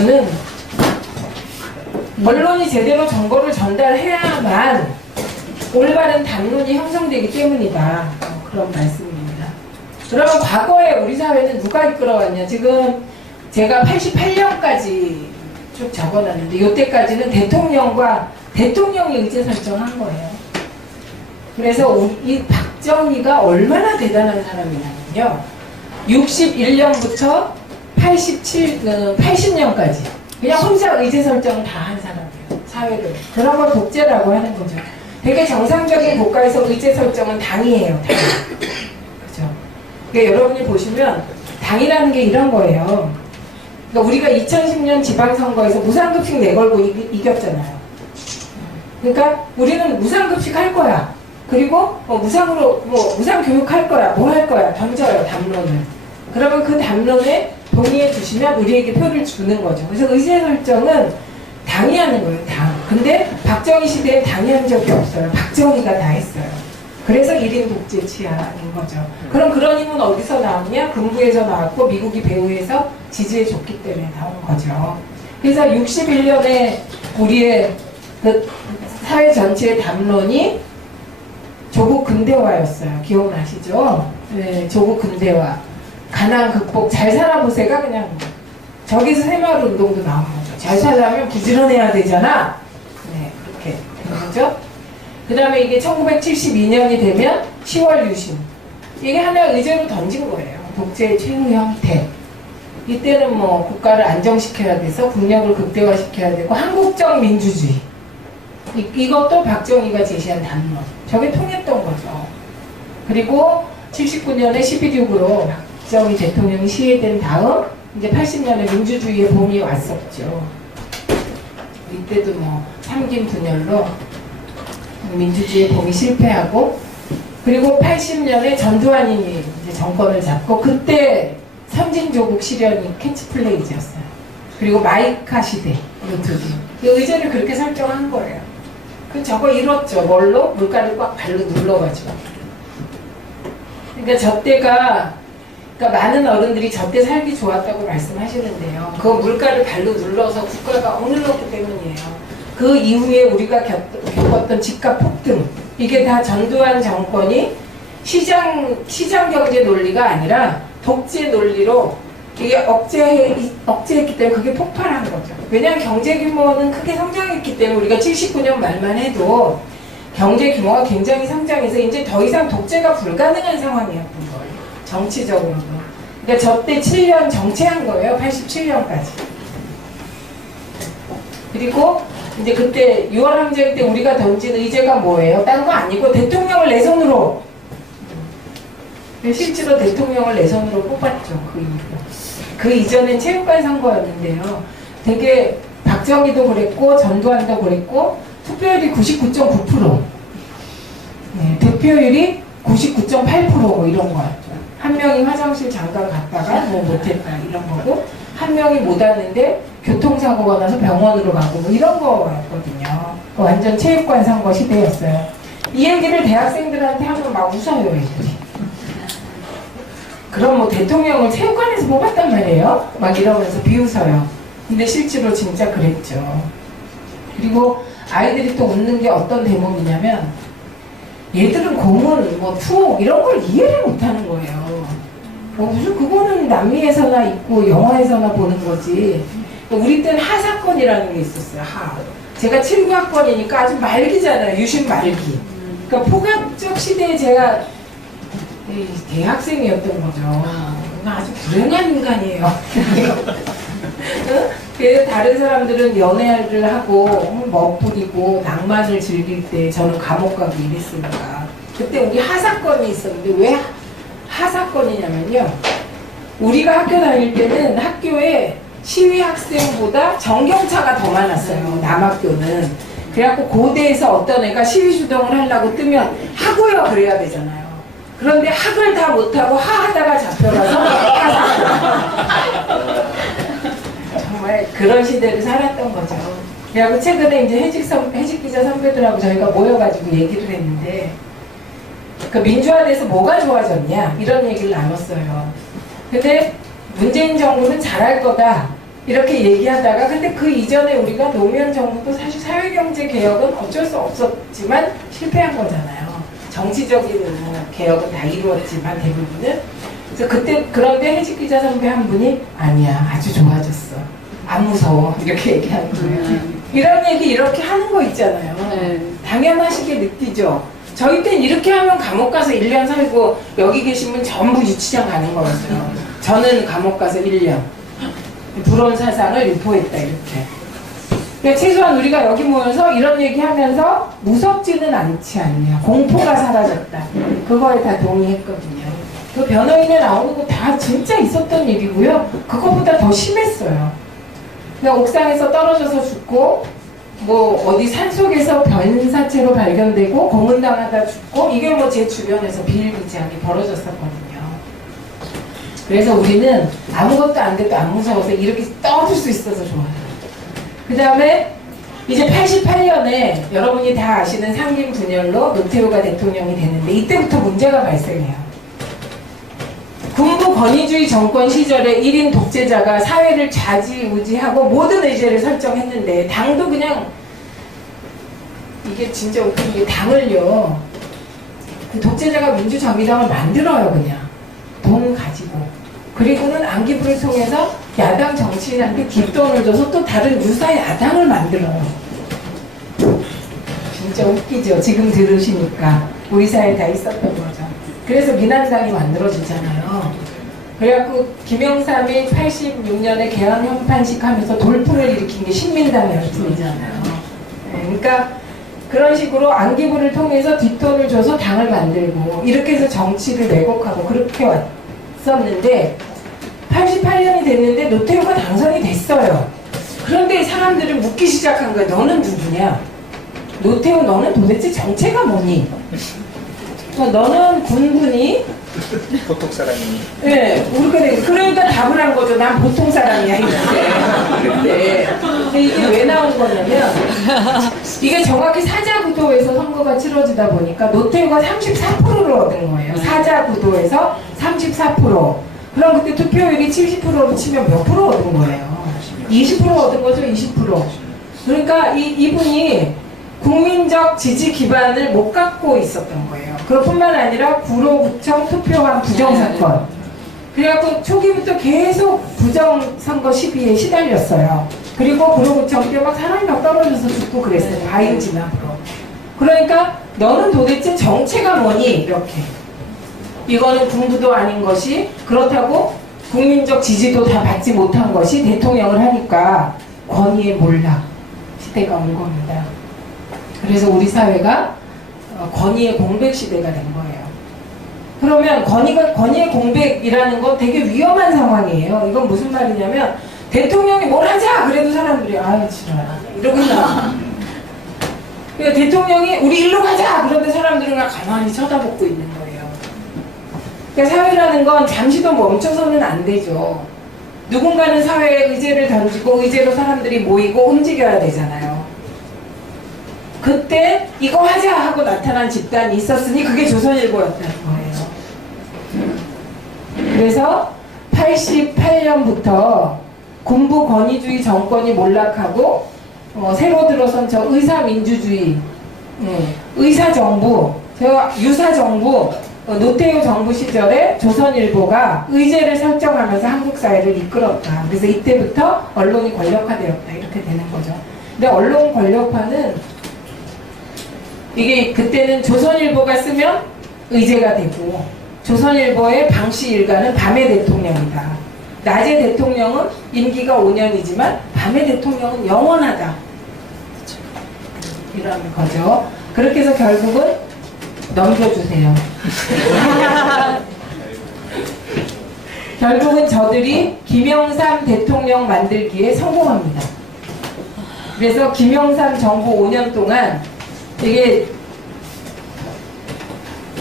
이유는 언론이 제대로 정보를 전달해야만 올바른 담론이 형성되기 때문이다. 그런 말씀입니다. 그러면 과거에 우리 사회는 누가 이끌어왔냐? 지금 제가 88년까지 쭉 적어놨는데 이때까지는 대통령이 의제 설정한 거예요. 그래서 이 박정희가 얼마나 대단한 사람이냐면요. 61년부터 80년까지 그냥 혼자 의제 설정을 다 한 사람이에요. 사회를. 그런 걸 독재라고 하는 거죠. 되게 정상적인 국가에서 의제 설정은 당이에요. 당. 그죠? 그러니까 여러분이 보시면 당이라는 게 이런 거예요. 그러니까 우리가 2010년 지방선거에서 무상급식 내걸고 이겼잖아요. 그러니까 우리는 무상급식 할 거야. 그리고 무상 교육 할 거야. 뭐 할 거야. 던져요, 담론을. 그러면 그 담론에 동의해 주시면 우리에게 표를 주는 거죠. 그래서 의제 설정은 당이 하는 거예요, 당. 근데 박정희 시대에 당이 한 적이 없어요. 박정희가 다 했어요. 그래서 1인 독재 치하인 거죠. 그럼 그런 힘은 어디서 나오냐? 군부에서 나왔고 미국이 배후에서 지지해 줬기 때문에 나온 거죠. 그래서 61년에 우리의 그 사회 전체의 담론이 조국 근대화였어요. 기억나시죠? 네, 조국 근대화. 가난 극복, 잘 살아보세가 그냥 저기서 새마을 운동도 나온 거죠. 잘 살려면 부지런해야 되잖아. 네, 그렇게 된 거죠. 그 다음에 이게 1972년이 되면 10월 유신. 이게 하나의 의제로 던진 거예요. 독재의 최후 형태. 이때는 뭐 국가를 안정시켜야 돼서 국력을 극대화시켜야 되고 한국적 민주주의. 이것도 박정희가 제시한 담론. 저게 통했던 거죠. 그리고 79년에 11.6으로 박정희 대통령이 시해된 다음 이제 80년에 민주주의의 봄이 왔었죠. 이때도 뭐 삼김 분열로 민주주의의 봄이 실패하고 그리고 80년에 전두환이 이제 정권을 잡고 그때 선진조국 실현이 캐치플레이즈였어요. 그리고 마이카 시대 이것들이 의제를 그렇게 설정한 거예요. 그 저거 이뤘죠. 뭘로? 물가를 꽉 발로 눌러가지고. 그러니까 저때가 많은 어른들이 저때 살기 좋았다고 말씀하시는데요. 그 물가를 발로 눌러서 국가가 억눌렀기 때문이에요. 그 이후에 우리가 겪었던 집값 폭등 이게 다 전두환 정권이 시장 경제 논리가 아니라 독재 논리로 이게 억제했기 때문에 그게 폭발한 거죠. 왜냐하면 경제 규모는 크게 성장했기 때문에 우리가 79년 말만 해도 경제 규모가 굉장히 성장해서 이제 더 이상 독재가 불가능한 상황이었던 거예요. 정치적으로도. 그러니까 저때 7년 정체한 거예요. 87년까지. 그리고 이제 그때 6월 항쟁 때 우리가 던진 의제가 뭐예요? 딴 거 아니고 대통령을 내 손으로. 실제로 대통령을 내 손으로 뽑았죠. 그 이후. 그 이전엔 체육관 선거였는데요. 되게 박정희도 그랬고 전두환도 그랬고 투표율이 99.9%. 네, 득표율이 99.8%고 이런 거였죠. 한 명이 화장실 잠깐 갔다가 뭐 못했다 이런 거고 한 명이 못 왔는데 교통사고가 나서 병원으로 가고 뭐 이런 거였거든요. 완전 체육관 선거 시대였어요. 이 얘기를 대학생들한테 하면 막 웃어요, 애들이. 그럼 뭐 대통령을 체육관에서 뽑았단 말이에요? 막 이러면서 비웃어요. 근데 실제로 진짜 그랬죠. 그리고 아이들이 또 웃는 게 어떤 대목이냐면 얘들은 고문, 뭐 투옥 이런 걸 이해를 못하는 거예요. 무슨 그거는 남미에서나 있고 영화에서나 보는 거지. 우리 때는 하사건이라는 게 있었어요. 제가 79학번이니까 아주 말기잖아요. 유신 말기. 그러니까 포괄적 시대에 제가 대학생이었던 거죠. 아주 불행한 인간이에요. 그래서 다른 사람들은 연애를 하고 멋부리고 낭만을 즐길 때 저는 감옥 가고 이랬으니까 그때 우리 하사건이 있었는데 왜 하사건이냐면요. 우리가 학교 다닐 때는 학교에 시위 학생보다 전경차가 더 많았어요. 남학교는. 그래갖고 고대에서 어떤 애가 시위 주동을 하려고 뜨면 하고요 그래야 되잖아요. 그런데 학을 다 못하고 하다가 잡혀가서 정말 그런 시대를 살았던 거죠. 그리고 최근에 이제 해직 기자 선배들하고 저희가 모여가지고 얘기를 했는데 그 민주화돼서 뭐가 좋아졌냐 이런 얘기를 나눴어요. 근데 문재인 정부는 잘할 거다. 이렇게 얘기하다가 근데 그 이전에 우리가 노무현 정부도 사실 사회경제 개혁은 어쩔 수 없었지만 실패한 거잖아요. 정치적인 개혁은 다 이루었지만 대부분은. 그래서 그때 그런데 해직 기자 선배 한 분이 아니야 아주 좋아졌어. 안 무서워 이렇게 얘기하는 거예요. 이런 얘기 이렇게 하는 거 있잖아요. 당연하시게 느끼죠. 저희 땐 이렇게 하면 감옥 가서 1년 살고 여기 계신 분 전부 유치장 가는 거였어요. 저는 감옥 가서 1년. 불온 사상을 유포했다 이렇게. 그러니까 최소한 우리가 여기 모여서 이런 얘기하면서 무섭지는 않지 않냐. 공포가 사라졌다. 그거에 다 동의했거든요. 그 변호인에 나오는 거 다 진짜 있었던 일이고요. 그것보다 더 심했어요. 그냥 옥상에서 떨어져서 죽고 뭐 어디 산속에서 변사체로 발견되고 고문당하다 죽고 이게 뭐 제 주변에서 비일비재하게 벌어졌었거든요. 그래서 우리는 아무것도 안 돼도 안 무서워서 이렇게 떠들 수 있어서 좋아요. 그 다음에 이제 88년에 여러분이 다 아시는 상임 분열로 노태우가 대통령이 되는데 이때부터 문제가 발생해요. 군부 권위주의 정권 시절에 1인 독재자가 사회를 좌지우지하고 모든 의제를 설정했는데 당도 그냥 이게 진짜 웃긴 게 당을요. 그 독재자가 민주정의당을 만들어요 그냥. 돈 가지고. 그리고는 안기부를 통해서 야당 정치인한테 뒷돈을 줘서 또 다른 유사 야당을 만들어요. 진짜 웃기죠. 지금 들으시니까. 우리 사회에 다 있었던 거죠. 그래서 민한당이 만들어지잖아요. 그래갖고 김영삼이 86년에 개헌 현판식 하면서 돌풍을 일으킨 게 신민당 열풍이잖아요. 그러니까 그런 식으로 안기부를 통해서 뒷돈을 줘서 당을 만들고 이렇게 해서 정치를 왜곡하고 그렇게 왔었는데 88년이 됐는데 노태우가 당선이 됐어요. 그런데 사람들은 묻기 시작한 거야. 너는 누구냐? 노태우 너는 도대체 정체가 뭐니? 너는 군군이? 보통 사람이니? 네, 그러니까 답을 한 거죠. 난 보통 사람이야 이런데. 근데 이게 왜 나온 거냐면 이게 정확히 사자구도에서 선거가 치러지다 보니까 노태우가 34%를 얻은 거예요. 사자구도에서 34%. 그럼 그때 투표율이 70%로 치면 몇 프로 얻은 거예요? 20% 얻은 거죠, 20%. 그러니까 이분이 국민적 지지 기반을 못 갖고 있었던 거예요. 그뿐만 아니라 구로구청 투표함 부정사건. 그래갖고 초기부터 계속 부정선거 시비에 시달렸어요. 그리고 구로구청 때 막 사람이 막 떨어져서 죽고 그랬어요. 과잉 진압으로. 그러니까 너는 도대체 정체가 뭐니? 이렇게. 이거는 군부도 아닌 것이 그렇다고 국민적 지지도 다 받지 못한 것이 대통령을 하니까 권위의 몰락 시대가 온 겁니다. 그래서 우리 사회가 권위의 공백 시대가 된 거예요. 그러면 권위의 공백이라는 건 되게 위험한 상황이에요. 이건 무슨 말이냐면 대통령이 뭘 하자 그래도 사람들이 아유 지랄 이러구나. 그러니까 대통령이 우리 일로 가자 그런데 사람들은 그냥 가만히 쳐다보고 있는 거예요. 그러니까 사회라는 건 잠시도 멈춰서는 안 되죠. 누군가는 사회에 의제를 던지고 의제로 사람들이 모이고 움직여야 되잖아요. 그때 이거 하자 하고 나타난 집단이 있었으니 그게 조선일보였다는 거예요. 그래서 88년부터 군부 권위주의 정권이 몰락하고 새로 들어선 저 의사민주주의, 의사정부, 유사정부, 노태우 정부 시절에 조선일보가 의제를 설정하면서 한국 사회를 이끌었다. 그래서 이때부터 언론이 권력화되었다. 이렇게 되는 거죠. 근데 언론 권력화는 이게 그때는 조선일보가 쓰면 의제가 되고 조선일보의 방시 일가는 밤의 대통령이다. 낮의 대통령은 임기가 5년이지만 밤의 대통령은 영원하다. 이런 거죠. 그렇게 해서 결국은 넘겨주세요. 결국은 저들이 김영삼 대통령 만들기에 성공합니다. 그래서 김영삼 정부 5년 동안 이게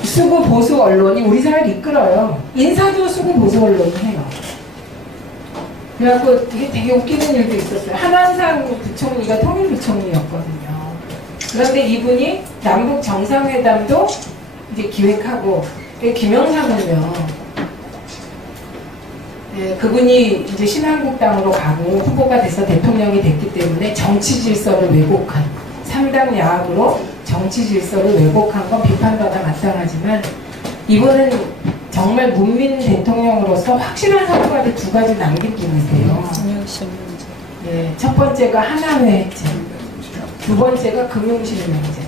수구 보수 언론이 우리 사회를 이끌어요. 인사도 수구 보수 언론이 해요. 그래갖고 이게 되게 웃기는 일도 있었어요. 한완상 부총리가 통일부총리였거든요. 그런데 이분이 남북 정상회담도 이제 기획하고 김영삼은요. 예, 그분이 이제 신한국당으로 가고 후보가 돼서 대통령이 됐기 때문에 정치 질서를 왜곡한, 3당 야합으로 정치 질서를 왜곡한 건 비판받아 마땅하지만, 이분은 정말 문민 대통령으로서 확실한 성과를 두 가지 남긴 분이세요. 예, 첫 번째가 하나회 해체, 두 번째가 금융실명제.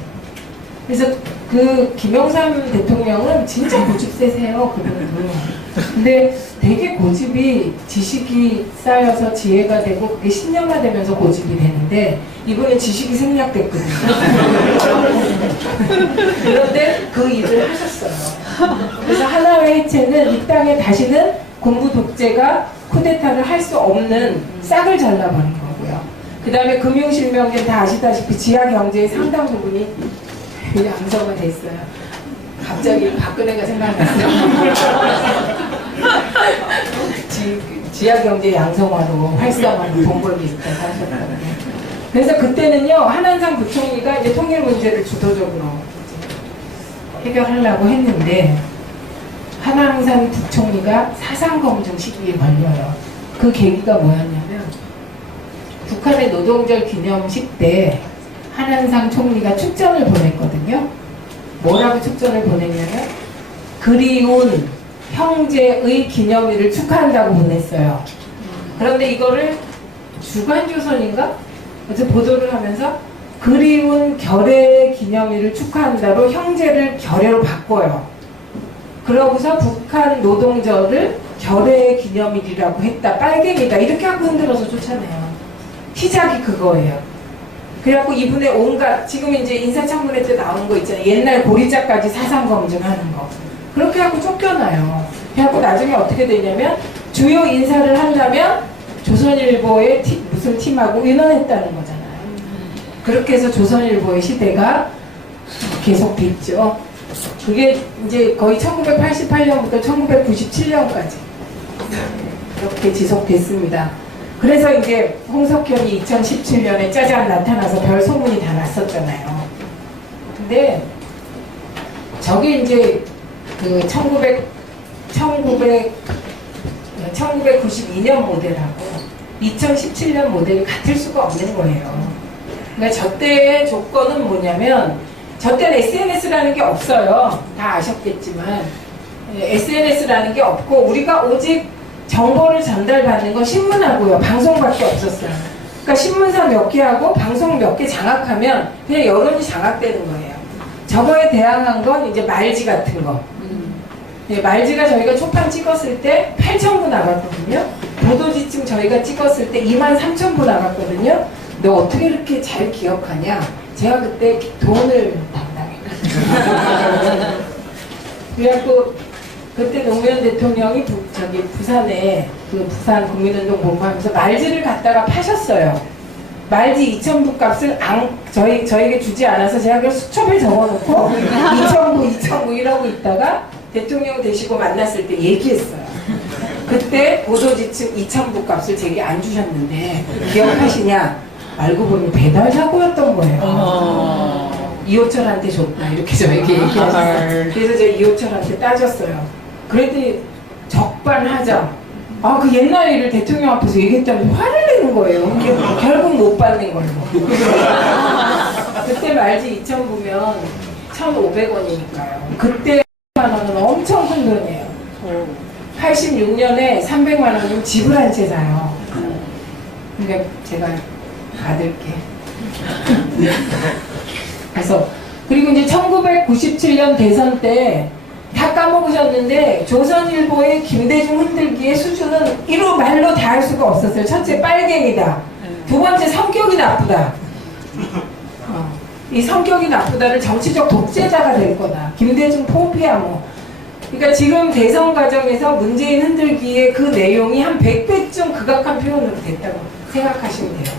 그래서 그 김영삼 대통령은 진짜 고집 세세요, 그분은. 근데 되게 고집이 지식이 쌓여서 지혜가 되고 그게 신념화되면서 고집이 되는데, 이분은 지식이 생략됐거든요. 그런데 그 일을 하셨어요. 그래서 하나회 해체는 이 땅에 다시는 군부 독재가 쿠데타를 할 수 없는 싹을 잘라버린 거고요. 그 다음에 금융실명제는 다 아시다시피 지하경제의 상당 부분이 양성화 됐어요. 갑자기 박근혜가 생각났어요. 지하경제 양성화로 활성화로 돈 벌기 있다고 하셨거든요. 그래서 그때는요, 한한상 부총리가 이제 통일 문제를 주도적으로 해결하려고 했는데, 한한상 부총리가 사상검증 시기에 걸려요. 그 계기가 뭐였냐면, 북한의 노동절 기념식 때 한한상 총리가 축전을 보냈거든요. 뭐라고 축전을 보냈냐면, 그리운 형제의 기념일을 축하한다고 보냈어요. 그런데 이거를 주간조선인가? 어제 보도를 하면서 그리운 결의 기념일을 축하한다로 형제를 결의로 바꿔요. 그러고서 북한 노동절을 결의 기념일이라고 했다. 빨갱이다. 이렇게 하고 흔들어서 쫓아내요. 시작이 그거예요. 그래갖고 이분의 온갖, 지금 이제 인사청문회 때 나온 거 있잖아요. 옛날 고리자까지 사상 검증하는 거. 그렇게 하고 쫓겨나요. 그래갖고 나중에 어떻게 되냐면, 주요 인사를 한다면 조선일보의 무슨 팀하고 의논했다는 거잖아요. 그렇게 해서 조선일보의 시대가 계속 됐죠. 그게 이제 거의 1988년부터 1997년까지 이렇게 지속됐습니다. 그래서 이제 홍석현이 2017년에 짜잔 나타나서 별 소문이 다 났었잖아요. 근데 저게 이제 그 1992년 모델하고 2017년 모델이 같을 수가 없는 거예요. 그러니까 저 때의 조건은 뭐냐면, 저 때는 SNS라는 게 없어요. 다 아셨겠지만 SNS라는 게 없고, 우리가 오직 정보를 전달받는 건 신문하고요, 방송밖에 없었어요. 그러니까 신문사 몇 개 하고 방송 몇 개 장악하면 그냥 여론이 장악되는 거예요. 저거에 대항한 건 이제 말지 같은 거. 네, 말지가 저희가 초판 찍었을 때 8,000부 나갔거든요. 보도지침 저희가 찍었을 때 23,000부 나갔거든요. 너 어떻게 이렇게 잘 기억하냐? 제가 그때 돈을 담당했거든요. 그래갖고 그때 노무현 대통령이 부산에 그 부산 국민운동 본부하면서 말지를 갖다가 파셨어요. 말지 2,000부 값을 저에게 주지 않아서 제가 그걸 수첩에 적어놓고 2,000부 이러고 있다가 대통령 되시고 만났을 때 얘기했어요. 그때 보도지침 2,000부 값을 제게 안 주셨는데 기억하시냐? 알고 보니 배달 사고였던 거예요. 이호철한테 줬다 이렇게 저에게 얘기하셨어요. 그래서 제가 이호철한테 따졌어요. 그랬더니 적반하장. 그 옛날 일을 대통령 앞에서 얘기했다면서 화를 내는 거예요. 결국 못 받는 걸로. 그때 말지 2,000부면 1,500원이니까요. 그때 300만 원은 엄청 큰 돈이에요. 86년에 300만 원이면 집을 한 채 사요. 그러니까 제가 받을게. 그래서 그리고 이제 1997년 대선 때 다 까먹으셨는데, 조선일보의 김대중 흔들기의 수준은 이루 말로 다 할 수가 없었어요. 첫째, 빨갱이다. 두 번째, 성격이 나쁘다. 이 성격이 나쁘다를 정치적 독재자가 될 거다. 김대중 포비야 뭐. 그러니까 지금 대선 과정에서 문재인 흔들기의 그 내용이 한 100배쯤 극악한 표현으로 됐다고 생각하시면 돼요.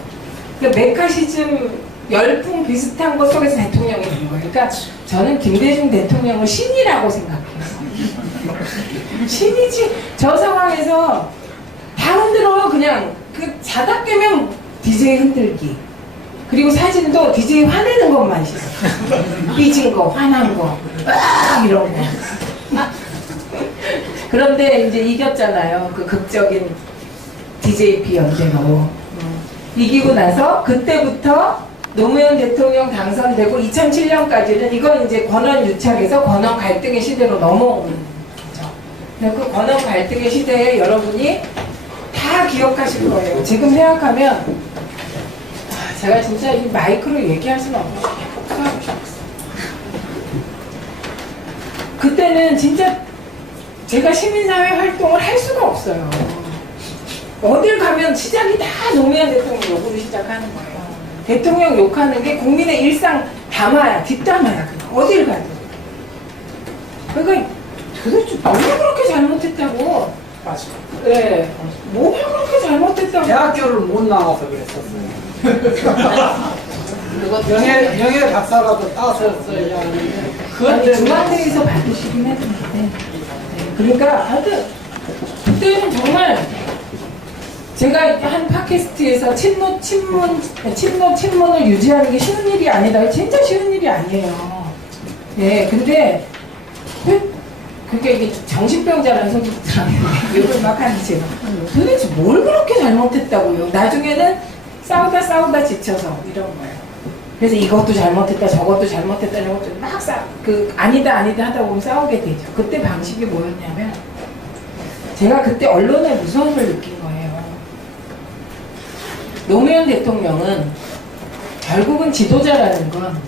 그러니까 메카시즘 열풍 비슷한 것 속에서 대통령이 된 거예요. 그러니까 저는 김대중 대통령을 신이라고 생각해요. 신이지. 저 상황에서 다 흔들어요. 그냥 그 자다 깨면 DJ 흔들기. 그리고 사진도 DJ 화내는 것만 있어요. 삐진 거, 화난 거, 이런 거. 그런데 이제 이겼잖아요. 그 극적인 DJP 연대로. 이기고 나서 그때부터 노무현 대통령 당선되고 2007년까지는 이건 이제 권원 유착에서 권원 갈등의 시대로 넘어오는 거죠. 그 권원 갈등의 시대에 여러분이 다 기억하실 거예요. 지금 생각하면 제가 진짜 이 마이크로 얘기할 수는 없는데 복수하고 싶었어. 그때는 진짜 제가 시민사회 활동을 할 수가 없어요. 어딜 가면 시작이 다 노무현 대통령 욕으로 시작하는 거예요. 대통령 욕하는 게 국민의 일상 담아야, 뒷담아야. 그냥. 어딜 가도. 그러니까 도대체 뭘 그렇게 잘못했다고. 맞아. 네. 뭘 그렇게 잘못했다고. 대학교를 못 나와서 그랬었어요. 명예 박사라도 따셨어야 하는데. 아니, 중앙대에서 받으시긴 했는데. 네. 그러니까 하여튼 그때는 정말 제가 한 팟캐스트에서 친문을 유지하는 게 쉬운 일이 아니다. 진짜 쉬운 일이 아니에요. 네, 근데 그게 이게 정신병자라는 소리 들었는데 욕을 막 하는 제가 도대체 뭘 그렇게 잘못했다고요? 나중에는 싸우다 지쳐서 이런 거예요. 그래서 이것도 잘못했다, 저것도 잘못했다, 이런 것도 막 아니다 하다 보면 싸우게 되죠. 그때 방식이 뭐였냐면 제가 그때 언론의 무서움을 느낀 거예요. 노무현 대통령은 결국은 지도자라는 건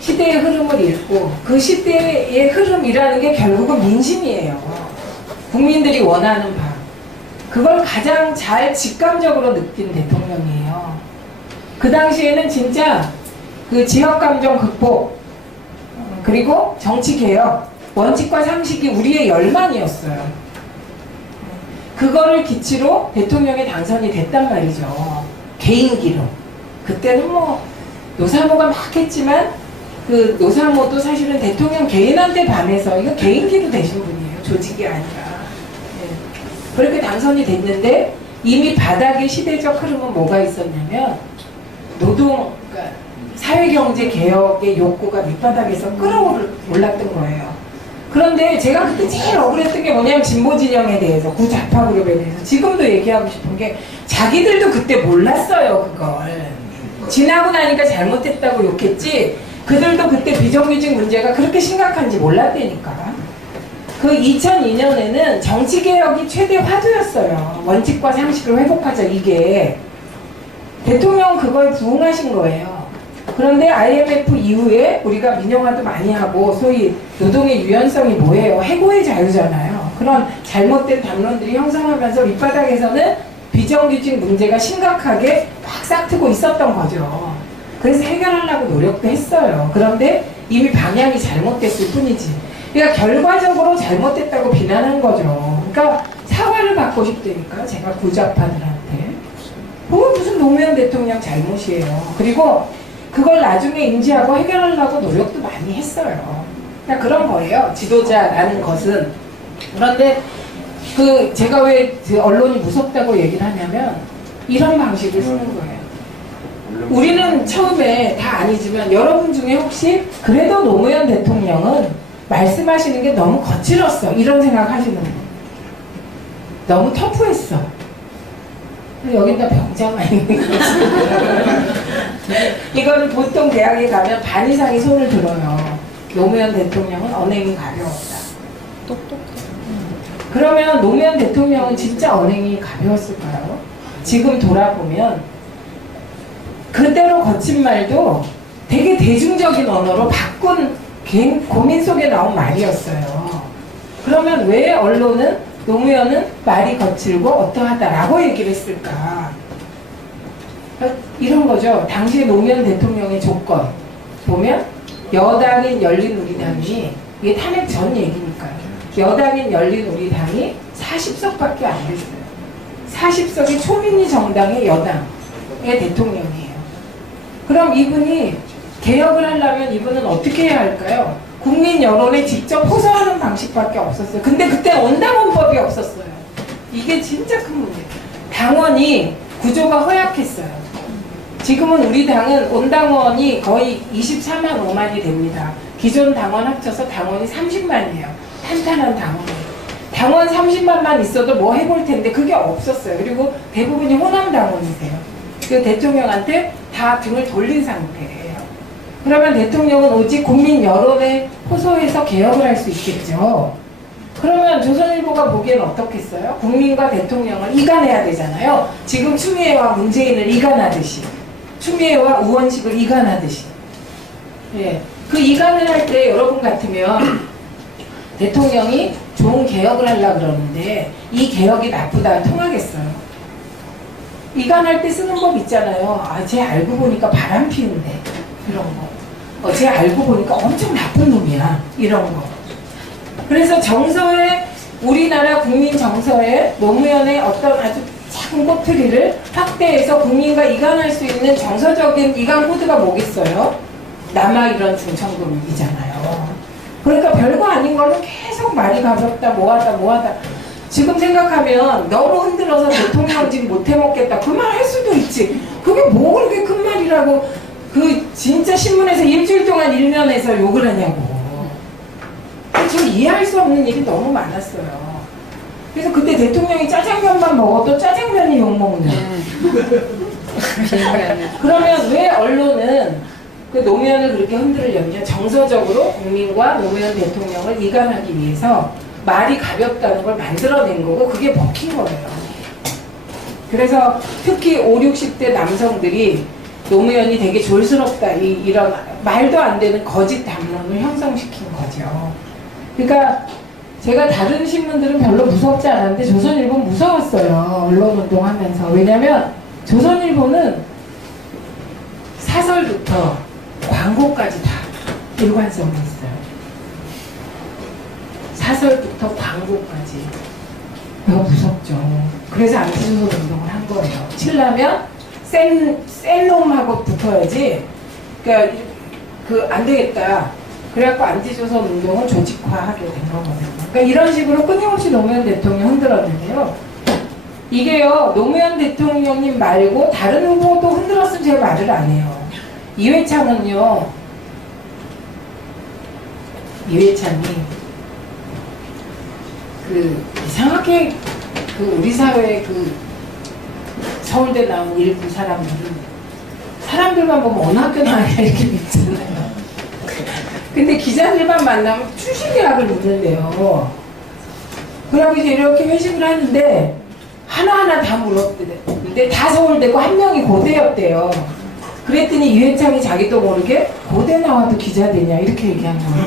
시대의 흐름을 읽고 그 시대의 흐름이라는 게 결국은 민심이에요. 국민들이 원하는 바. 그걸 가장 잘 직감적으로 느낀 대통령이에요. 그 당시에는 진짜 그 지역감정 극복 그리고 정치개혁 원칙과 상식이 우리의 열망이었어요. 그거를 기치로 대통령에 당선이 됐단 말이죠. 개인기로. 그때는 뭐 노사모가 막 했지만 그 노사모도 사실은 대통령 개인한테 반해서 이거 개인기로 되신 분이에요. 조직이 아니라. 네. 그렇게 당선이 됐는데 이미 바닥의 시대적 흐름은 뭐가 있었냐면 노동, 그러니까 사회경제 개혁의 욕구가 밑바닥에서 끌어올랐던 거예요. 그런데 제가 그때 제일 억울했던 게 뭐냐면 진보 진영에 대해서 구좌파 그룹에 대해서 지금도 얘기하고 싶은 게 자기들도 그때 몰랐어요. 그걸 지나고 나니까 잘못했다고 욕했지 그들도 그때 비정규직 문제가 그렇게 심각한지 몰랐다니까. 그 2002년에는 정치개혁이 최대 화두였어요. 원칙과 상식을 회복하자. 이게 대통령 그걸 부응하신 거예요. 그런데 IMF 이후에 우리가 민영화도 많이 하고 소위 노동의 유연성이 뭐예요? 해고의 자유잖아요. 그런 잘못된 담론들이 형성하면서 밑바닥에서는 비정규직 문제가 심각하게 막 싹트고 있었던 거죠. 그래서 해결하려고 노력도 했어요. 그런데 이미 방향이 잘못됐을 뿐이지. 그러니까 결과적으로 잘못됐다고 비난한 거죠. 그러니까 사과를 받고 싶다니까 제가 구좌파들한테. 그건 무슨 노무현 대통령 잘못이에요. 그리고 그걸 나중에 인지하고 해결하려고 노력도 많이 했어요. 그러니까 그런 거예요. 지도자라는 것은. 그런데 그 제가 왜 그 언론이 무섭다고 얘기를 하냐면 이런 방식을 쓰는 거예요. 우리는 처음에 다 아니지만 여러분 중에 혹시 그래도 노무현 대통령은 말씀하시는 게 너무 거칠었어. 이런 생각 하시는 거. 너무 터프했어. 여긴 다 병자만 있는 거지. 이거는 보통 대학에 가면 반 이상이 손을 들어요. 노무현 대통령은 언행이 가벼웠다. 똑똑해. 그러면 노무현 대통령은 진짜 언행이 가벼웠을까요? 지금 돌아보면 그대로 거친 말도 되게 대중적인 언어로 바꾼 고민 속에 나온 말이었어요. 그러면 왜 언론은 노무현은 말이 거칠고 어떠하다라고 얘기를 했을까? 이런 거죠. 당시에 노무현 대통령의 조건 보면 여당인 열린우리당이 이게 탄핵 전 얘기니까요. 여당인 열린우리당이 40석밖에 안 됐어요. 40석이 초민의 정당의 여당의 대통령이에요. 그럼 이분이 개혁을 하려면 이분은 어떻게 해야 할까요? 국민 여론에 직접 호소하는 방식밖에 없었어요. 근데 그때 온당원법이 없었어요. 이게 진짜 큰 문제예요. 당원이 구조가 허약했어요. 지금은 우리 당은 온당원이 거의 24만 5만이 됩니다. 기존 당원 합쳐서 당원이 30만이에요. 탄탄한 당원이에요. 당원 30만만 있어도 뭐 해볼 텐데 그게 없었어요. 그리고 대부분이 호남 당원이세요. 그 대통령한테 다 등을 돌린 상태예요. 그러면 대통령은 오직 국민 여론에 호소해서 개혁을 할 수 있겠죠. 그러면 조선일보가 보기엔 어떻겠어요? 국민과 대통령을 이간해야 되잖아요. 지금 추미애와 문재인을 이간하듯이, 추미애와 우원식을 이간하듯이. 예, 그 이간을 할 때 여러분 같으면 대통령이 좋은 개혁을 하려고 그러는데 이 개혁이 나쁘다 통하겠어요? 이간할 때 쓰는 법 있잖아요. 아, 쟤 알고 보니까 바람 피운대. 이런 거. 쟤 알고 보니까 엄청 나쁜 놈이야. 이런 거. 그래서 정서에, 우리나라 국민 정서에 노무현의 어떤 아주 작은 꼬투리를 확대해서 국민과 이간할 수 있는 정서적인 이간 코드가 뭐겠어요? 남아 이런 중천금이잖아요. 그러니까 별거 아닌 거는 계속 말이 가볍다, 뭐하다. 지금 생각하면 너무 흔들어서 대통령직 못 해먹겠다. 그 말 할 수도 있지. 그게 뭐 그렇게 큰 말이라고 그 진짜 신문에서 일주일 동안 일면에서 욕을 하냐고. 지금 이해할 수 없는 일이 너무 많았어요. 그래서 그때 대통령이 짜장면만 먹어도 짜장면이 욕먹는. 그러면 왜 언론은 그 노무현을 그렇게 흔들려면 정서적으로 국민과 노무현 대통령을 이간하기 위해서 말이 가볍다는 걸 만들어낸 거고 그게 먹힌 거예요. 그래서 특히 50, 60대 남성들이 노무현이 되게 졸스럽다 이런 말도 안 되는 거짓 담론을 형성시킨 거죠. 그러니까 제가 다른 신문들은 별로 무섭지 않았는데 조선일보는 무서웠어요. 언론운동하면서. 왜냐면 조선일보는 사설부터 광고까지 다 일관성이 있어요. 사설부터 광고까지. 너무 무섭죠. 그래서 안티조선 운동을 한 거예요. 치려면 센 놈하고 붙어야지. 그러니까 안 되겠다. 그래갖고 안티조선 운동을 조직화하게 된 거거든요. 그러니까 이런 식으로 끊임없이 노무현 대통령 흔들었는데요. 이게요, 노무현 대통령님 말고 다른 후보도 흔들었으면 제가 말을 안 해요. 이회창은요, 이회창이 이상하게 우리 사회의 서울대 나온 일부 사람들만 보면 어느 학교 나왔냐 이렇게 믿잖아요. 근데 기자들만 만나면 출신대학을 묻는데요. 그러고 이제 이렇게 회식을 하는데 하나하나 다 물었는데 다 서울대고 한 명이 고대였대요. 그랬더니 이회창이 자기도 모르게 고대 나와도 기자 되냐 이렇게 얘기한 거예요.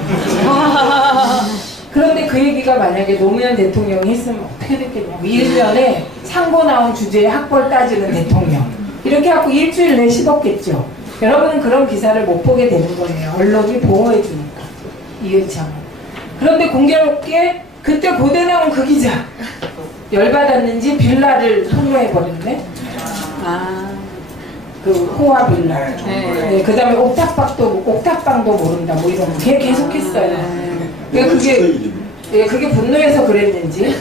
그런데 그 얘기가 만약에 노무현 대통령이 했으면 어떻게 됐겠냐고. 1년에 상고 나온 주제에 학벌 따지는 대통령 이렇게 하고 일주일 내에 씹었겠죠. 여러분은 그런 기사를 못 보게 되는 거예요. 언론이 보호해주니까. 이회창은. 그런데 공교롭게 그때 고대 나온 그 기자 열받았는지 빌라를 폭로해버렸네. 그 호화 빌라. 네, 그 다음에 옥탑방도 모른다 뭐 이런 거. 걔 계속했어요. 그게 분노해서 그랬는지.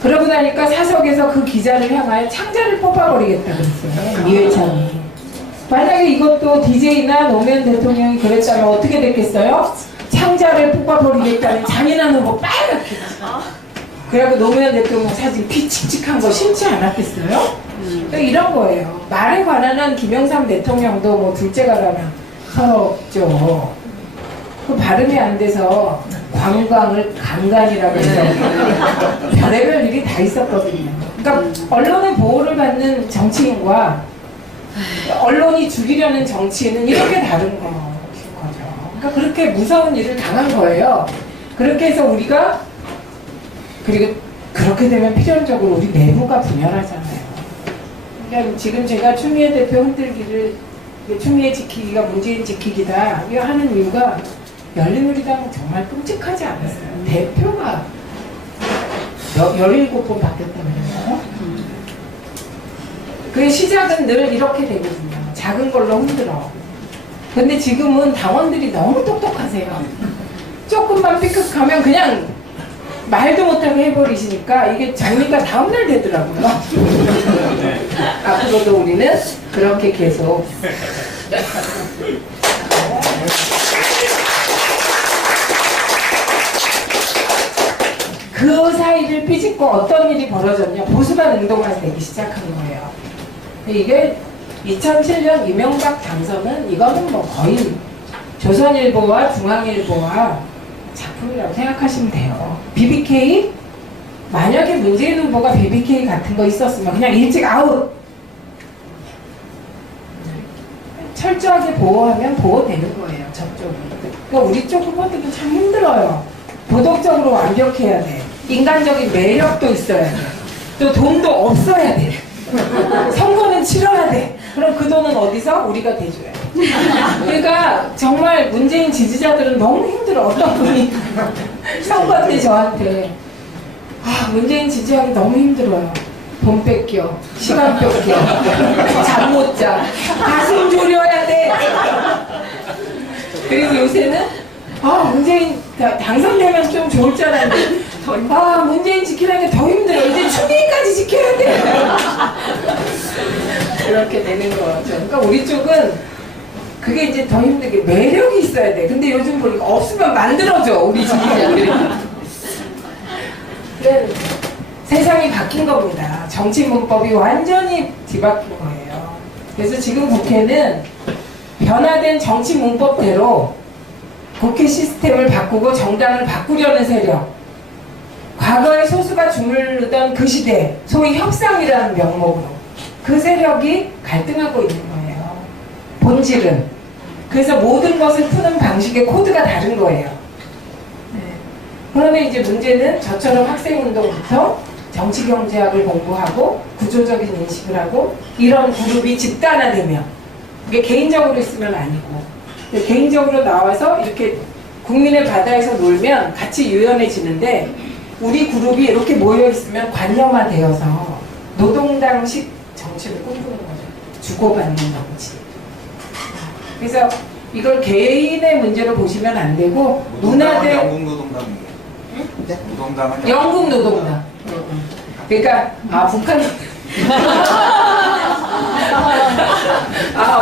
그러고 나니까 사석에서 그 기자를 향하여 창자를 뽑아버리겠다 그랬어요. 이회창이. 만약에 이것도 DJ나 노무현 대통령이 그랬다면 어떻게 됐겠어요? 창자를 뽑아버리겠다는 잔인한 후보 빨갛게. 그래갖고 노무현 대통령 사진 피 칙칙한 거 싫지 않았겠어요? 이런 거예요. 말에 관한 한 김영삼 대통령도 뭐 둘째가라면 서럽죠. 그 발음이 안 돼서 관광을 강간이라고 해서 별의별 일이 다 있었거든요. 그러니까 언론의 보호를 받는 정치인과 언론이 죽이려는 정치인은 이렇게 다른 거죠. 그러니까 그렇게 무서운 일을 당한 거예요. 그렇게 해서 우리가 그리고 그렇게 되면 필연적으로 우리 내부가 분열하잖아요. 그러니까 지금 제가 추미애 대표 흔들기를 추미애 지키기가 문재인 지키기다 이거 하는 이유가 열린우리당은 정말 끔찍하지 않았어요. 대표가 17번 바뀌었다면서요. 그 시작은 늘 이렇게 되거든요. 작은 걸로 흔들어. 근데 지금은 당원들이 너무 똑똑하세요. 조금만 삐끗하면 그냥 말도 못하고 해버리시니까 이게 정리가 다음날 되더라고요. 앞으로도 우리는 그렇게 계속 그 사이를 삐짓고 어떤 일이 벌어졌냐. 보수가 능동을 내기 시작한 거예요. 이게 2007년 이명박 당선은 이거는 뭐 거의 조선일보와 중앙일보와 작품이라고 생각하시면 돼요. BBK? 만약에 문재인 후보가 BBK 같은 거 있었으면 그냥 일찍 아웃! 철저하게 보호하면 보호되는 거예요, 저쪽은. 그러니까 우리 쪽 후보들은 참 힘들어요. 도덕적으로 완벽해야 돼. 인간적인 매력도 있어야 돼. 또 돈도 없어야 돼. 선거는 치러야 돼. 그럼 그 돈은 어디서? 우리가 대줘야 돼. 그러니까 정말 문재인 지지자들은 너무 힘들어. 어떤 분이 선거 때 저한테 문재인 지지하기 너무 힘들어요. 돈 뺏겨, 시간 뺏겨, 잠 못 자, 가슴 졸여야 돼. 그리고 요새는 문재인 당선되면 좀 좋을 줄 알았는데 문재인 지키라는 게 더 힘들어. 이제 추미애까지 지켜야 돼. 그렇게 되는 거죠. 그러니까 우리 쪽은 그게 이제 더 힘들게 매력이 있어야 돼. 근데 요즘 보니까 없으면 만들어줘, 우리 지지자들이. 세상이 바뀐 겁니다. 정치 문법이 완전히 뒤바뀐 거예요. 그래서 지금 국회는 변화된 정치 문법대로 국회 시스템을 바꾸고 정당을 바꾸려는 세력, 과거의 소수가 주물르던 그 시대, 소위 협상이라는 명목으로 그 세력이 갈등하고 있는 거예요. 본질은. 그래서 모든 것을 푸는 방식의 코드가 다른 거예요. 그런데 이제 문제는 저처럼 학생운동부터 정치경제학을 공부하고 구조적인 인식을 하고 이런 그룹이 집단화되면 그게 개인적으로 있으면 아니고 개인적으로 나와서 이렇게 국민의 바다에서 놀면 같이 유연해지는데 우리 그룹이 이렇게 모여있으면 관념화되어서 노동당식 정치를 꿈꾸는 거죠. 주고받는 정치. 그래서 이걸 개인의 문제로 보시면 안 되고 문화대 영국 노동당이에요. 네? 노동당은 영국 노동당. 그러니까 북한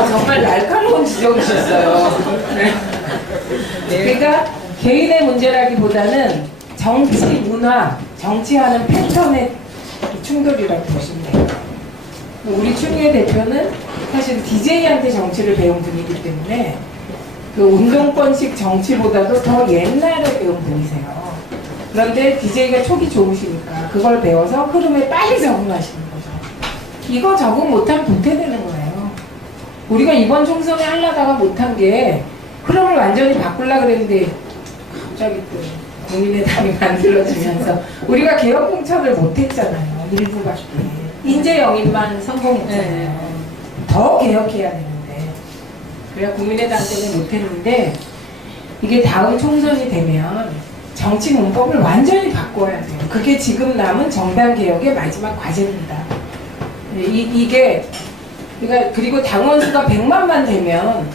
정말 날카로운 지적이셨어요. 그러니까 개인의 문제라기보다는 정치 문화, 정치하는 패턴의 충돌이라고 보시면 돼요. 우리 추미애 대표는 사실 DJ한테 정치를 배운 분이기 때문에 그 운동권식 정치보다도 더 옛날에 배운 분이세요. 그런데 DJ가 촉이 좋으시니까 그걸 배워서 흐름에 빨리 적응하시는 거죠. 이거 적응 못하면 도태되는 거예요. 우리가 이번 총선에 하려다가 못한 게 흐름을 완전히 바꾸려고 그랬는데 갑자기 또 국민의당이 만들어지면서 우리가 개혁 공천을 못했잖아요. 일부밖에. 인재 영입만 성공했잖아요. 더 개혁해야 되는데 그래야 국민의당 때문에 못했는데 이게 다음 총선이 되면 정치 문법을 완전히 바꿔야 돼요. 그게 지금 남은 정당 개혁의 마지막 과제입니다. 이게 그러니까 그리고 당원 수가 100만만 되면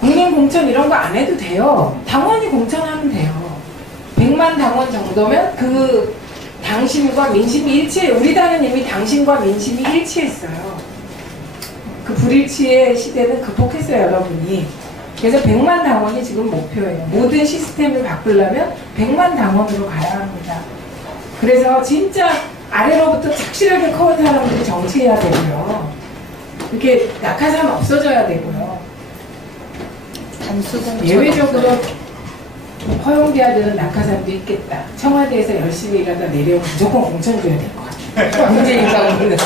국민 공천 이런 거 안 해도 돼요. 당원이 공천하면 돼요. 100만 당원 정도면 그 당심과 민심이 일치해요. 우리 당은 이미 당심과 민심이 일치했어요. 그 불일치의 시대는 극복했어요, 여러분이. 그래서 100만 당원이 지금 목표예요. 모든 시스템을 바꾸려면 100만 당원으로 가야 합니다. 그래서 진짜 아래로부터 착실하게 커온 사람들이 정치해야 되고요. 이렇게 낙하산 없어져야 되고요. 예외적으로 허용돼야 되는 낙하산도 있겠다. 청와대에서 열심히 일하다 내려오면 무조건 공천 줘야 될 것 같아요. 문재인 정부는.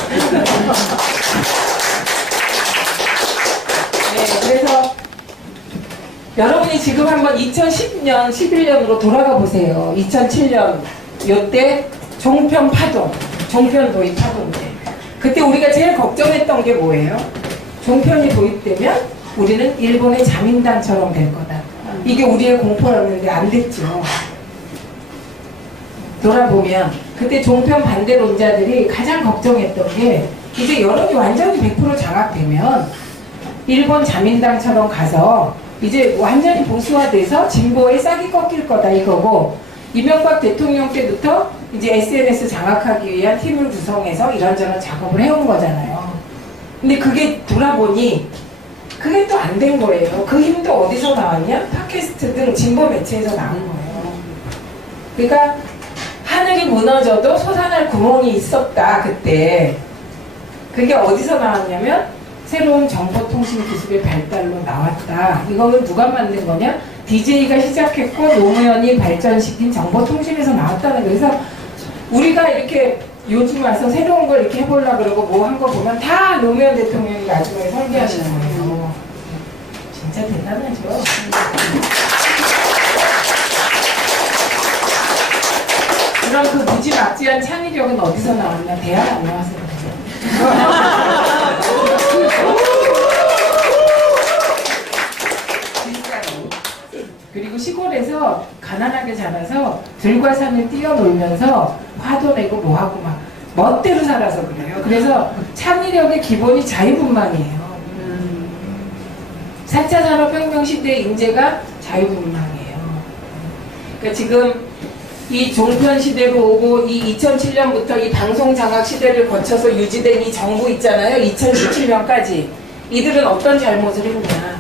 그래서 여러분이 지금 한번 2010년, 11년으로 돌아가 보세요. 2007년 요때 종편 파동, 종편 도입 파동 때 그때 우리가 제일 걱정했던 게 뭐예요? 종편이 도입되면 우리는 일본의 자민당처럼 될 거다. 이게 우리의 공포였는데 안 됐죠. 돌아보면 그때 종편 반대론자들이 가장 걱정했던 게 이제 여론이 완전히 100% 장악되면 일본 자민당처럼 가서 이제 완전히 보수화돼서 진보의 싹이 꺾일 거다 이거고 이명박 대통령 때부터 이제 SNS 장악하기 위한 팀을 구성해서 이런저런 작업을 해온 거잖아요. 근데 그게 돌아보니 그게 또 안 된 거예요. 그 힘도 어디서 나왔냐? 팟캐스트 등 진보 매체에서 나온 거예요. 그러니까 하늘이 천장이 무너져도 솟아날 구멍이 있었다 그때. 그게 어디서 나왔냐면 새로운 정보통신 기술의 발달로 나왔다. 이거는 누가 만든 거냐? DJ가 시작했고 노무현이 발전시킨 정보통신에서 나왔다는 거예요. 그래서 우리가 이렇게 요즘 와서 새로운 걸 이렇게 해보려고 그러고 뭐 한 거 보면 다 노무현 대통령이 마지막에 설계하시는 거예요. 진짜 대단하죠. 그럼 그 무지막지한 창의력은 어디서 나왔나? 대학 안 나와서 그리고 시골에서 가난하게 자라서 들과 산을 뛰어놀면서 화도 내고 뭐하고 막 멋대로 살아서 그래요. 그래서 창의력의 기본이 자유분방이에요. 4차 산업혁명 시대의 인재가 자유분방이에요. 그러니까 지금 이 종편 시대로 오고 이 2007년부터 이 방송 장악 시대를 거쳐서 유지된 이 정부 있잖아요. 2017년까지 이들은 어떤 잘못을 했냐?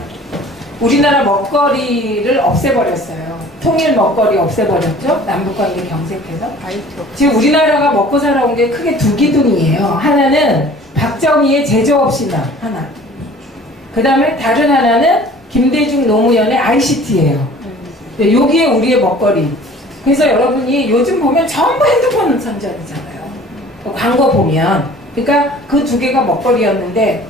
우리나라 먹거리를 없애버렸어요. 통일 먹거리 없애버렸죠. 남북관계 경색해서. 지금 우리나라가 먹고 살아온 게 크게 두 기둥이에요. 하나는 박정희의 제조업신화 하나. 그 다음에 다른 하나는 김대중 노무현의 ICT예요. 여기에 우리의 먹거리. 그래서 여러분이 요즘 보면 전부 핸드폰 선전이잖아요. 광고 보면. 그러니까 그 두 개가 먹거리였는데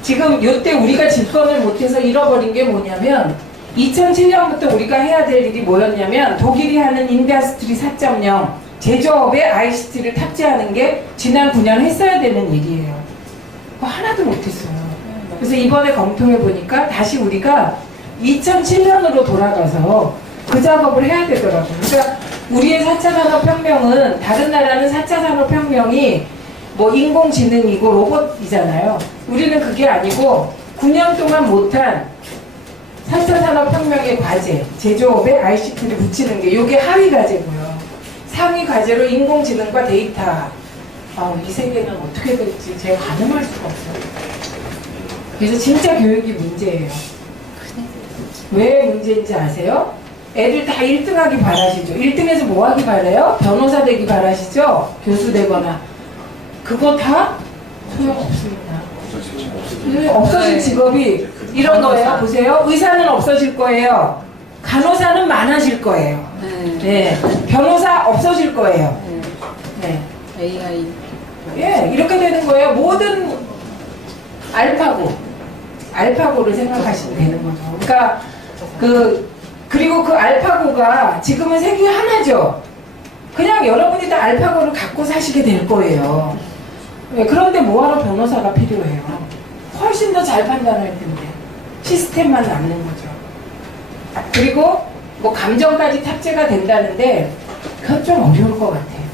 지금 요때 우리가 집권을 못해서 잃어버린 게 뭐냐면 2007년부터 우리가 해야 될 일이 뭐였냐면 독일이 하는 인더스트리 4.0 제조업에 ICT를 탑재하는 게 지난 9년 했어야 되는 일이에요. 그거 하나도 못했어요. 그래서 이번에 검토해 보니까 다시 우리가 2007년으로 돌아가서 그 작업을 해야 되더라고요. 그러니까 우리의 4차 산업혁명은 다른 나라는 4차 산업혁명이 뭐 인공지능이고 로봇이잖아요. 우리는 그게 아니고 9년 동안 못한 4차 산업혁명의 과제, 제조업에 ICT를 붙이는 게 이게 하위 과제고요. 상위 과제로 인공지능과 데이터. 이 세계는 어떻게 될지 제가 가늠할 수가 없어요. 그래서 진짜 교육이 문제예요. 왜 문제인지 아세요? 애들 다 1등 하기 바라시죠. 1등에서 뭐 하기 바라요? 변호사 되기 바라시죠? 교수 되거나. 그거 다 소용없습니다. 없어질 직업이 이런 거예요. 보세요. 의사는 없어질 거예요. 간호사는 많아질 거예요. 네. 변호사 없어질 거예요. 네. AI. 예, 이렇게 되는 거예요. 모든 알파고를 생각하시면 되는 거죠. 그러니까 그리고 그 알파고가 지금은 세계 하나죠. 그냥 여러분이 다 알파고를 갖고 사시게 될 거예요. 네, 그런데 뭐하러 변호사가 필요해요? 훨씬 더 잘 판단할 텐데 시스템만 남는 거죠. 그리고 뭐 감정까지 탑재가 된다는데 그건 좀 어려울 것 같아요.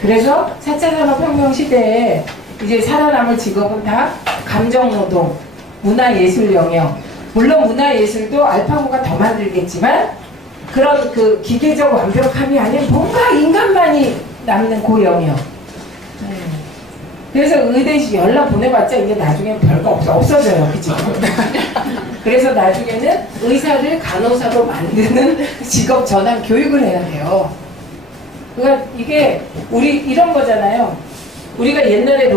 그래서 4차 산업혁명 시대에 이제 살아남을 직업은 다 감정노동, 문화예술 영역. 물론 문화예술도 알파고가 더 만들겠지만 그런 그 기계적 완벽함이 아닌 뭔가 인간만이 남는 그 영역. 그래서 의대시 연락 보내봤자 이제 나중에 별거 없어져요. 그치? 그래서 나중에는 의사를 간호사로 만드는 직업 전환 교육을 해야 돼요. 그러니까 이게 우리 이런 거잖아요. 우리가 옛날에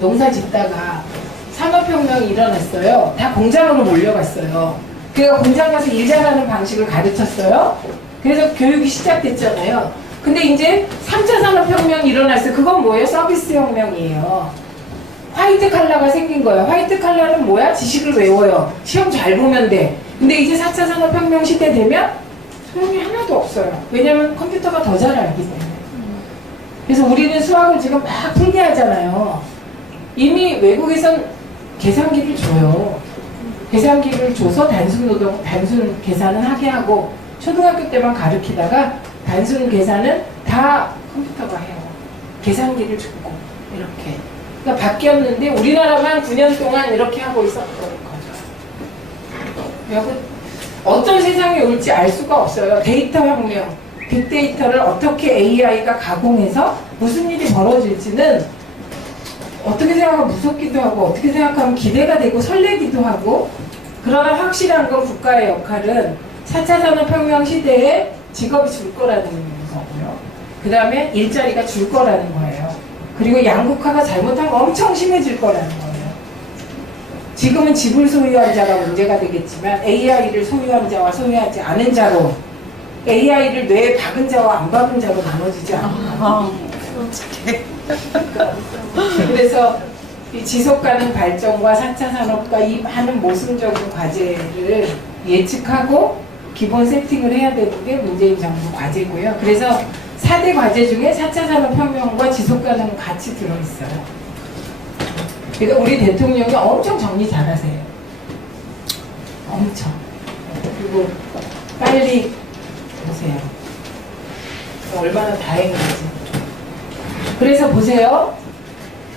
농사 짓다가 산업혁명이 일어났어요. 다 공장으로 몰려갔어요. 그러니까 공장 가서 일 잘하는 방식을 가르쳤어요. 그래서 교육이 시작됐잖아요. 근데 이제 3차 산업혁명이 일어났어요. 그건 뭐예요? 서비스 혁명이에요. 화이트 칼라가 생긴 거예요. 화이트 칼라는 뭐야? 지식을 외워요. 시험 잘 보면 돼. 근데 이제 4차 산업혁명 시대 되면 소용이 하나도 없어요. 왜냐면 컴퓨터가 더 잘 알기 때문에. 그래서 우리는 수학을 지금 막 풀게 하잖아요. 이미 외국에선 계산기를 줘요. 계산기를 줘서 단순 계산은 하게 하고 초등학교 때만 가르치다가 단순 계산은 다 컴퓨터가 해요. 계산기를 줬고 이렇게. 그러니까 바뀌었는데 우리나라만 9년 동안 이렇게 하고 있었던 거죠. 여러분 어떤 세상이 올지 알 수가 없어요. 데이터 혁명, 빅데이터를 어떻게 AI가 가공해서 무슨 일이 벌어질지는 어떻게 생각하면 무섭기도 하고 어떻게 생각하면 기대가 되고 설레기도 하고 그러나 확실한 건 국가의 역할은 4차 산업혁명 시대에 직업이 줄 거라는 거고요. 그 다음에 일자리가 줄 거라는 거예요. 그리고 양극화가 잘못하면 엄청 심해질 거라는 거예요. 지금은 집을 소유한 자가 문제가 되겠지만 AI를 소유한 자와 소유하지 않은 자로, AI를 뇌에 박은 자와 안 박은 자로 나눠지지 않나요? 그래서 이 지속가능 발전과 4차 산업과 이 하는 모순적인 과제를 예측하고 기본 세팅을 해야 되는 게 문재인 정부 과제고요. 그래서 4대 과제 중에 4차 산업혁명과 지속가능 같이 들어있어요. 그러니까 우리 대통령이 엄청 정리 잘하세요. 엄청. 그리고 빨리 보세요. 얼마나 다행인지. 그래서 보세요.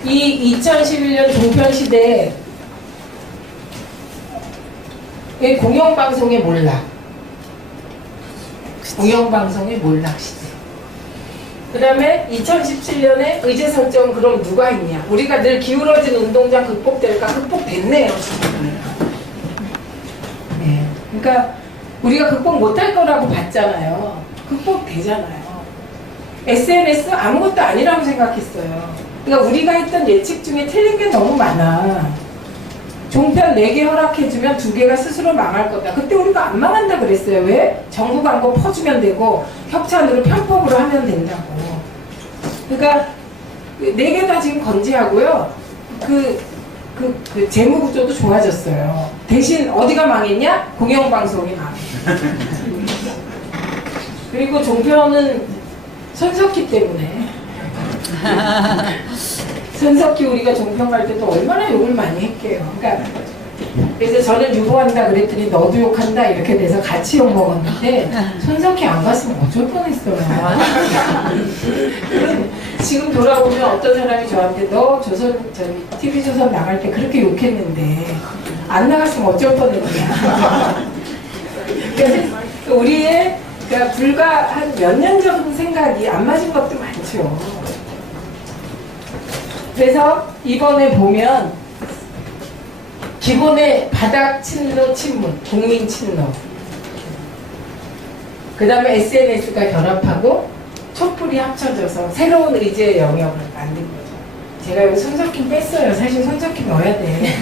이 2011년 종편시대에 공영방송의 몰락. 공영방송의 몰락 시대. 그 다음에 2017년에 의제 설정 그럼 누가 있냐? 우리가 늘 기울어진 운동장 극복될까? 극복됐네요. 네. 그러니까 우리가 극복 못할 거라고 봤잖아요. 극복되잖아요. SNS 아무것도 아니라고 생각했어요. 그러니까 우리가 했던 예측 중에 틀린 게 너무 많아. 종편 4개 허락해주면 2개가 스스로 망할 거다. 그때 우리가 안 망한다 그랬어요. 왜? 정부 광고 퍼주면 되고 협찬으로 편법으로 하면 된다고. 그러니까 4개 다 지금 건재하고요. 그 재무 구조도 좋아졌어요. 대신 어디가 망했냐? 공영방송이 망해. 그리고 종편은 손석희 때문에. 손석희 우리가 종편 갈 때도 얼마나 욕을 많이 했게요. 그러니까 그래서 저는 유보한다 그랬더니 너도 욕한다 이렇게 돼서 같이 욕 먹었는데 손석희 안 갔으면 어쩔 뻔했어요. 지금 돌아보면 어떤 사람이 저한테 너 TV조선 나갈 때 그렇게 욕했는데 안 나갔으면 어쩔 뻔했냐. 그러니까 우리의 그러니까 불과 한 몇 년 전 생각이 안 맞은 것도 많죠. 그래서 이번에 보면 기본에 바닥 친노 친문, 국민 친노, 그 다음에 SNS가 결합하고 촛불이 합쳐져서 새로운 의제의 영역을 만든 거죠. 제가 여기 손석희 뺐어요. 사실 손석희 넣어야 돼.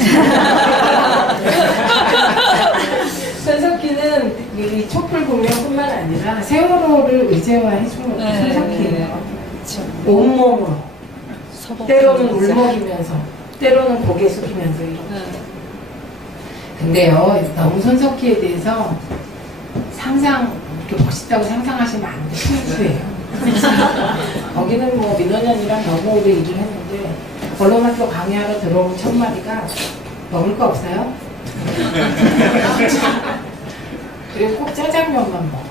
손석희는 이 촛불 국면뿐만 아니라 세월호를 의제화해준 것도 손석희예요. 온몸으로. 때로는 울먹이면서, 때로는 고개 숙이면서 이렇게. 근데요, 너무 손석희에 대해서 이렇게 멋있다고 상상하시면 안 돼. 순수해요. 거기는 뭐 민원연이랑 너무 오래 일을 했는데 언론학교 강의하러 들어온 첫 마디가 먹을 거 없어요? 그리고 꼭 짜장면만 먹어.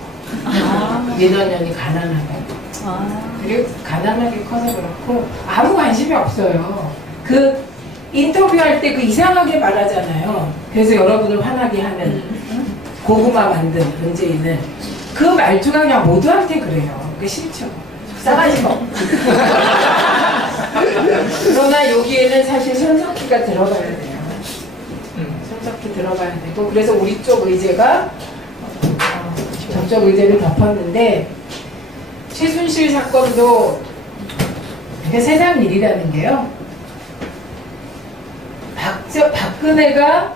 민원연이 가난하다고. 그리고 가난하게 커서 그렇고 아무 관심이 없어요. 그 인터뷰할 때 그 이상하게 말하잖아요. 그래서 여러분을 화나게 하는 고구마 만든 문재인은 그 말투가 그냥 모두한테 그래요. 그게 싫죠. 싸가지 뭐. 그러나 여기에는 사실 손석희가 들어가야 돼요. 손석희 들어가야 되고 그래서 우리 쪽 의제가 저쪽 의제를 덮었는데 최순실 사건도 되게 세상 일이라는 게요. 박근혜가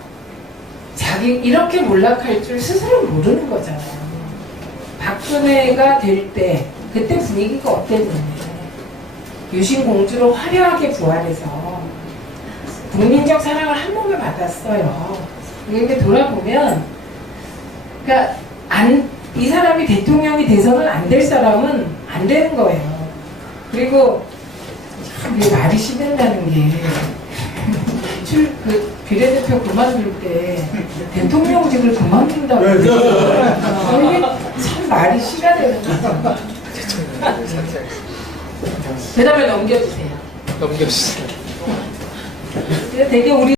자기 이렇게 몰락할 줄 스스로 모르는 거잖아요. 박근혜가 될 때 그때 분위기가 어땠는데 유신공주로 화려하게 부활해서 국민적 사랑을 한 몸에 받았어요. 그런데 돌아보면 그러니까 이 사람이 대통령이 돼서는 안 될 사람은 안 되는 거예요. 그리고 참 말이 심했다는 게 비례대표 그만둘 때 대통령직을 그만둔다고 이게 참 말이 심해야 되는 거죠. 그 다음에 넘겨주세요. 넘겨주세요. 되게 우리